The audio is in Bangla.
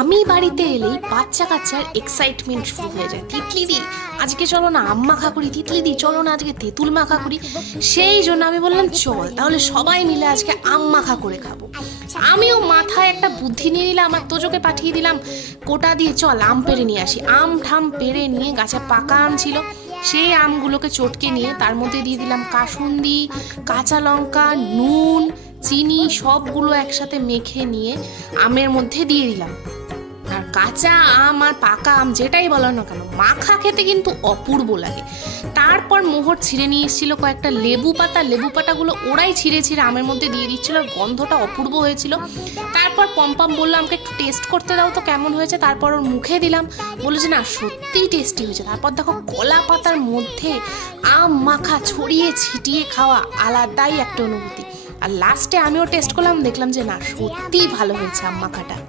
আমি বাড়িতে এলেই বাচ্চা কাচ্চার এক্সাইটমেন্ট শুরু হয়ে যায়। তিতলিদি আজকে চলো না আম মাখা করি, তিতলিদি চলো না আজকে তেঁতুল মাখা করি। সেই জন্য আমি বললাম চল তাহলে সবাই মিলে আজকে আম মাখা করে খাবো। আমিও মাথায় একটা বুদ্ধি নিয়ে নিলাম, আমার তোজোকে পাঠিয়ে দিলাম কোটা দিয়ে চল আম পেড়ে নিয়ে আসি। আম ঠাম পেড়ে নিয়ে গাছে পাকা আম ছিল, সেই আমগুলোকে চটকে নিয়ে তার মধ্যে দিয়ে দিলাম কাসুন্দি, কাঁচা লঙ্কা, নুন, চিনি সবগুলো একসাথে মেখে নিয়ে আমের মধ্যে দিয়ে দিলাম। আর কাঁচা আম আর পাকা আম যেটাই বলো না কেন মাখা খেতে কিন্তু অপূর্ব লাগে। তারপর মোহর ছিঁড়ে নিয়ে এসেছিল কয়েকটা লেবু পাতা, লেবু পাতাগুলো ওরাই ছিঁড়ে ছিঁড়ে আমের মধ্যে দিয়ে দিচ্ছিল, আর গন্ধটা অপূর্ব হয়েছিল। তারপর পম্পম বললো আমাকে একটু টেস্ট করতে দাও তো কেমন হয়েছে। তারপর ওর মুখে দিলাম, বললো যে না সত্যিই টেস্টি হয়েছে। তারপর দেখো কলা পাতার মধ্যে আম মাখা ছড়িয়ে ছিটিয়ে খাওয়া আলাদাই একটা অনুভূতি। আর লাস্টে আমিও টেস্ট করলাম, দেখলাম যে না সত্যিই ভালো হয়েছে আম মাখাটা।